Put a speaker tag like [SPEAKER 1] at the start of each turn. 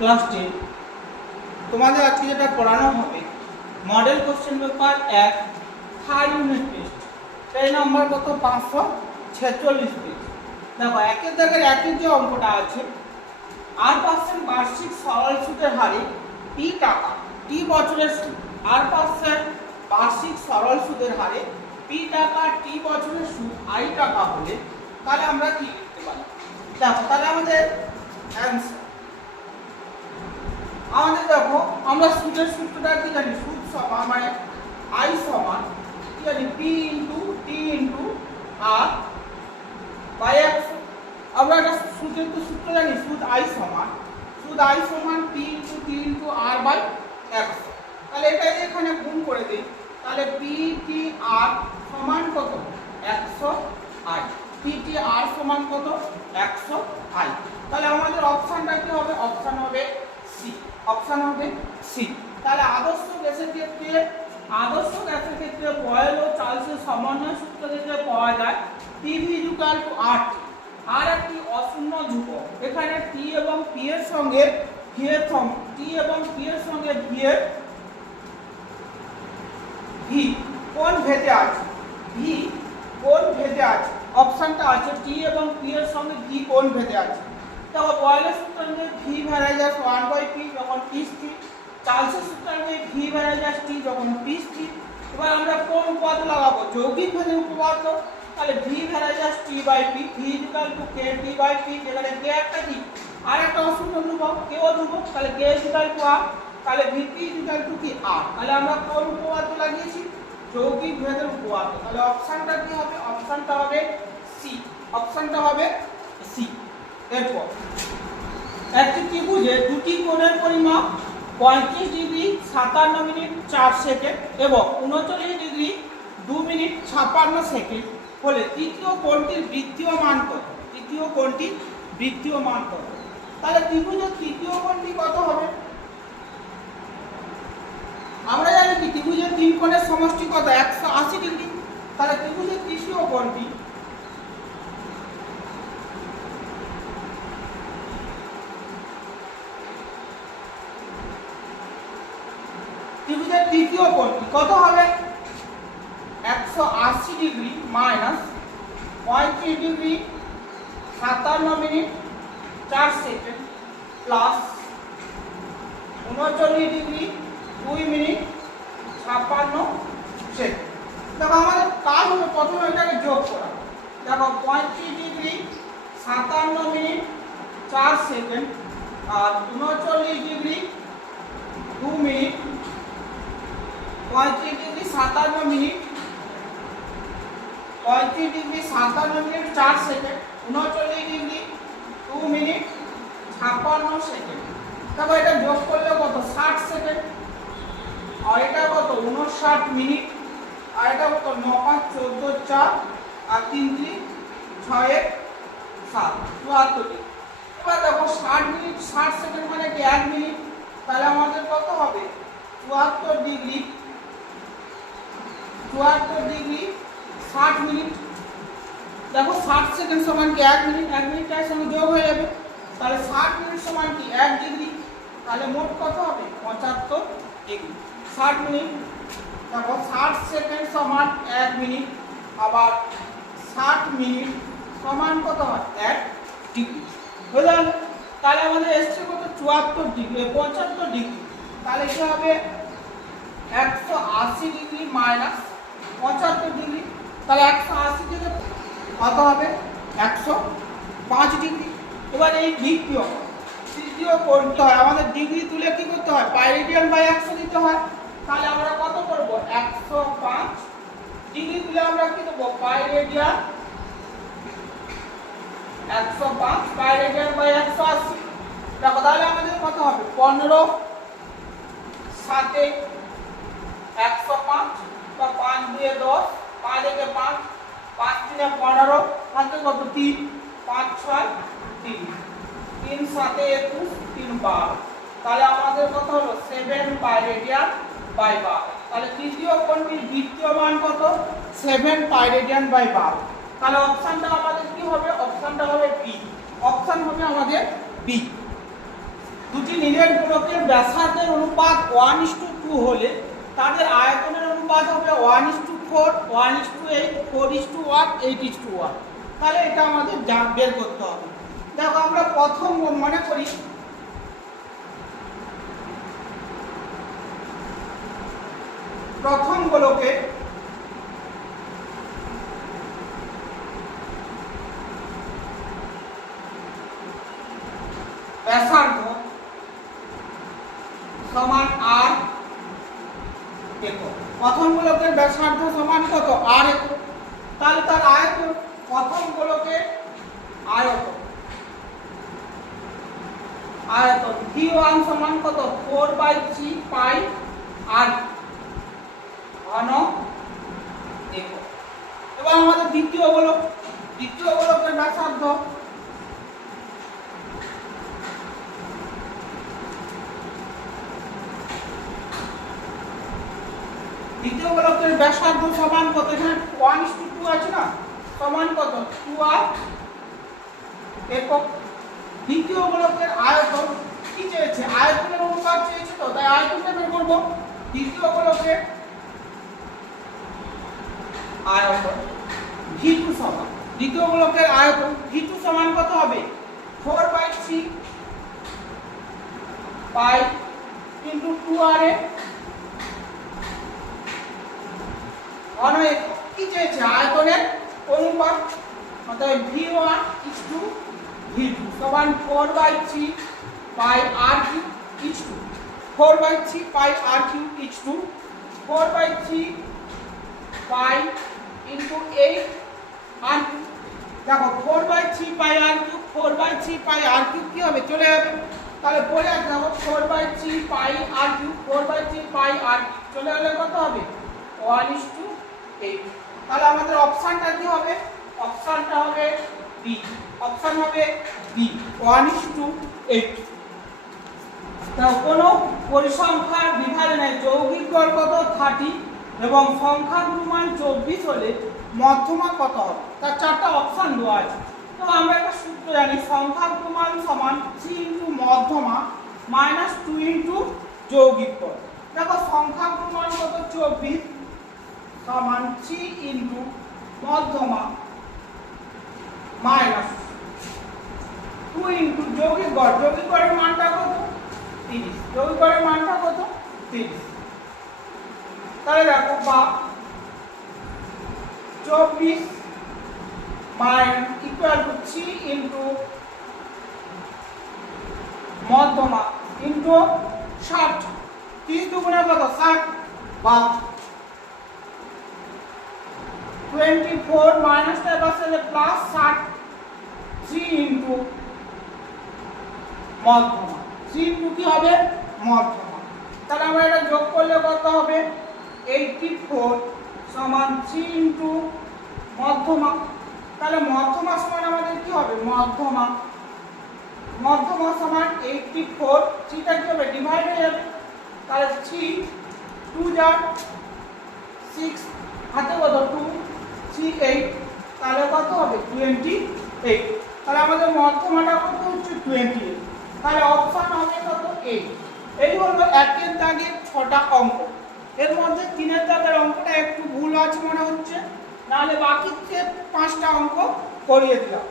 [SPEAKER 1] Class ten তোমাদের আজকে যেটা পড়ানো হবে মডেল কোশ্চেন পেপার এক থার্ড ইউনিট টেস্ট সেই নাম্বার কত? পাঁচশো ছেচল্লিশ পেজ দেখো, একের দাগের একের যে অঙ্কটা আছে আর পার্সেন্ট বার্ষিক সরল সুদের হারে টি টাকা টি বছরের সুদ। আর পার্সেন্ট বার্ষিক সরল সুদের হারে পি টাকা টি বছরের সুদ আই টাকা হলে তাহলে আমরা কি লিখতে পারি? দেখো, তাহলে আমাদের অ্যান্সার আমাদের দেখো, আমরা সুদের সূত্রটা কি জানি? সুদ সমান মানে আই সমান, কি জানি? P into T into R by একশো আমরা একটা সুদের তো সূত্র জানি, সুদ আই সমান। সুদ আই সমান P into T into R by একশো তাহলে এটা এখানে গুণ করে দিই, তাহলে পি টি আর সমান কত? একশো আই। পি টি আর সমান কত? একশো আই। তাহলে আমাদের অপশানটা কি হবে? অপশান হবে অপশান হবে সি তাহলে আদর্শ গ্যাসের ক্ষেত্রে, আদর্শ গ্যাসের ক্ষেত্রে বয়েল ও চার্লসের সমন্বয় সূত্র থেকে পাওয়া যায় টিভি ইকুয়াল টু আর আর একটি অশূন্য ধ্রুবক। এখানে টি এবং পি এর সঙ্গে ভি এর টি এবং পি এর সঙ্গে ভি এর ভি কোন ভেদে আছে? ভি কোন ভেদে আছে? অপশনটা আছে টি এবং পি এর সঙ্গে ভি কোন ভেদে আছে? দেখো বয়েলের সূত্র অনুযায়ী V varies as one by P যখন পি স্থির চার্লসের সূত্র অনুযায়ী ভি ভ্যারাইজাস টি, যখন পি স্থির এবার আমরা কোন পদ লাগাবো? যৌগিক ভেদে উপপাদ্য। তাহলে V varies as T by P V equal to K T by P যেখানে কে একটা কি আর একটা অশূন্য ধ্রুবক কেও ধ্রুবক, তাহলে কে ইকুয়াল টু আর তাহলে ভিপি ইকুয়াল টু কি? আর তাহলে আমরা কোন উপপাদ্য লাগিয়েছি? যৌগিক ভেদের উপপাদ্য। তাহলে অপশনটা কি হবে? অপশনটা হবে সি অপশনটা হবে সি এরপর, একটি ত্রিভুজে দুটি কোণের পরিমাপ পঁয়ত্রিশ ডিগ্রি সাতান্ন মিনিট চার সেকেন্ড এবং উনচল্লিশ ডিগ্রি দু মিনিট ছাপ্পান্ন সেকেন্ড হলে তৃতীয় কোণটির বৃত্তীয় মান কত? তৃতীয় কোণটির বৃত্তীয় মান কত? তাহলে ত্রিভুজের তৃতীয় কোণটি কত হবে? আমরা জানি কি, ত্রিভুজের তিন কোণের সমষ্টি কত একশো আশি ডিগ্রি। তাহলে ত্রিভুজের তৃতীয় কোণটি ত্রিভুজের তৃতীয় কোণটি, কত হবে? একশো আশি ডিগ্রি মাইনাস পঁয়ত্রিশ ডিগ্রি সাতান্ন মিনিট চার সেকেন্ড প্লাস উনচল্লিশ ডিগ্রি দুই মিনিট ছাপ্পান্ন সেকেন্ড। দেখো, আমাদের কাজ হবে প্রথমে এটাকে যোগ করা। দেখো, পঁয়ত্রিশ ডিগ্রি সাতান্ন মিনিট চার সেকেন্ড আর উনচল্লিশ ডিগ্রি দু মিনিট পঁয়ত্রিশ ডিগ্রি সাতান্ন মিনিট। পঁয়ত্রিশ ডিগ্রি সাতান্ন মিনিট, চার সেকেন্ড উনচল্লিশ ডিগ্রি, দু মিনিট, ছাপ্পান্ন সেকেন্ড দেখো এটা যোগ করলে কত? ষাট সেকেন্ড আর এটা কত? উনষাট মিনিট। আর এটা কত? ন পাঁচ, চোদ্দ, চার। আর তিন তিন, ছয় সাত। চুয়াত্তর ডিগ্রি। এবার দেখো, ষাট মিনিট, ষাট সেকেন্ড মানে কি? এক মিনিট। তাহলে আমাদের কত হবে? চুয়াত্তর ডিগ্রি। চুয়াত্তর ডিগ্রি, ষাট মিনিট। দেখো ষাট সেকেন্ড সমান কি এক মিনিট? এক মিনিটের সঙ্গে যোগ হয়ে যাবে। তাহলে ষাট মিনিট সমান কি? এক ডিগ্রি। তাহলে মোট কত হবে? পঁচাত্তর ডিগ্রি। ষাট মিনিট। দেখো ষাট সেকেন্ড সমান এক মিনিট। আবার ষাট মিনিট সমান কত হয়? এক ডিগ্রি। গেল। তাহলে আমাদের এসছে কত? চুয়াত্তর ডিগ্রি। পঁচাত্তর ডিগ্রি। তাহলে কি হবে? একশো আশি ডিগ্রি মাইনাস পঁচাত্তর ডিগ্রি তাহলে একশো আশি থেকে কত হবে একশো পাঁচ ডিগ্রি এবার এই দ্বিতীয়, তৃতীয় করতে হয়। আমাদের ডিগ্রি তুলে কি করতে হয়? পাইরেডিয়ান বাই একশো দিতে হয়। তাহলে আমরা কত করব? একশো পাঁচ ডিগ্রি তুলে আমরা কি দেবো? পাইরেডিয়ান একশো পাঁচ পাইরেডিয়ান বাই একশো আশি। দেখো, তাহলে আমাদের কত হবে? পনেরো, সাতে, একশো পাঁচ পাঁচ দিয়ে দশ, পাঁচ একে পাঁচ পাঁচ তিনে পনেরো হাতে কত? তিন, পাঁচ ছয়, তিন। তিন সাতে একুশ, তিন বারো। তাহলে আমাদের কত হলো? সেভেন বাই রেডিয়ান বাই বারো। তাহলে তৃতীয় কোণটির দ্বিতীয় মান কত? সেভেন পাই রেডিয়ান বাই বারো। তাহলে অপশানটা আমাদের কি হবে? অপশানটা হবে বি অপশান হবে আমাদের বি দুটি নিরেট গোলকের ব্যাসার্ধের অনুপাত ওয়ান ইস টু টু হলে তাদের আয়তনের অনুপাত হবে one is to four one is to eight four is to one eight is to one তাহলে এটা আমাদের যা- বের করতে হবে। দেখো আমরা প্রথম মনে করি, প্রথম গোলকে ব্যাসার্ধ সমান আর একক প্রথম গোলকের ব্যাসার্ধ সমান কত? আর তাহলে তার আয়তন প্রথম গোলকের আয়তন। আয়তন ভি ওয়ান সমান কত? Four by three pi R ঘন এবার আমাদের দ্বিতীয় গোলক দ্বিতীয় গোলকের ব্যাসার্ধ গোলকের ব্যাসার্ধ সমান কত? এখানে ওয়ান ইস টু টু আছে না? সমান কত? টু আর একক। দ্বিতীয় গোলকের আয়তন কি চেয়েছে? আয়তনের অনুপাত চেয়েছে তো, তাই আয়তনটা বের করব। দ্বিতীয় গোলকের আয়তন ভি টু সমান। দ্বিতীয় গোলকের আয়তন ভি সমান কত হবে? Four by three pi into two R এ অনয় কি চেয়েছে? আয়তনের অনুপাত, অতএব V one is to V two four by three pi R cube is to four by three pi R cube two four by three pi into eight R দেখো four by three pi R cube four by three pi R cube কি হবে? চলে যাবে। তাহলে আসবে দেখো four by three pi R cube four by three pi R চলে গেলে কত হবে? ওয়ান ইস টু এইট তাহলে আমাদের অপশানটা কি হবে? অপশানটা হবে বি অপশান হবে B one is to eight তা কোনো পরিসংখ্যার বিভাজনে যৌগিক গড় কত? থার্টি এবং সংখ্যাগুলো মান চব্বিশ হলে মধ্যমা কত হবে? তার চারটা অপশান দেওয়া আছে। তো আমরা একটা সূত্র জানি সংখ্যাগুলো মান সমান থ্রি ইন্টু মধ্যমা মাইনাস টু ইন্টু যৌগিক গড়। দেখো সংখ্যাগুলো মান কত? চব্বিশ। সমান থ্রি ইন্টু মধ্যমা মাইনাস টু ইন্টু যৌগিক গড় যৌগিক গড়ের মানটা কত? তিরিশ। যৌগিক গড়ের মানটা কত? তিরিশ। তাহলে দেখো বা চব্বিশ মাইন ইকুয়াল টু থ্রি ইন্টু মধ্যমা ইন্টু ষাট। তিরিশ দুগুণে কত? ষাট। বা টোয়েন্টি ফোর মাইনাসটা এবার সাথে প্লাস ষাট থ্রি ইন্টু মধ্যমা থ্রি ইন্টু কি হবে? মধ্যমা তাহলে আমরা এটা যোগ করলে কত হবে? এইটটি ফোর সমান থ্রি ইন্টু মধ্যমা তাহলে মধ্যমা সমান আমাদের কি হবে? মধ্যমা মধ্যমা সমান এইটটি ফোর থ্রিটা কি হবে? ডিভাইড হয়ে যাবে। তাহলে থ্রি টু যার সিক্স হাতে কত? টু থ্রি এইট তাহলে কত হবে? টোয়েন্টি এইট তাহলে আমাদের মধ্যমাটা কত হচ্ছে? টোয়েন্টি এইট তাহলে অপশান হবে কত? এইট এই হলো একের দাগের ছটা অঙ্ক। এর মধ্যে তিনের দাগের অঙ্কটা একটু ভুল আছে মনে হচ্ছে। নাহলে বাকি পাঁচটা অঙ্ক করিয়ে দিলাম।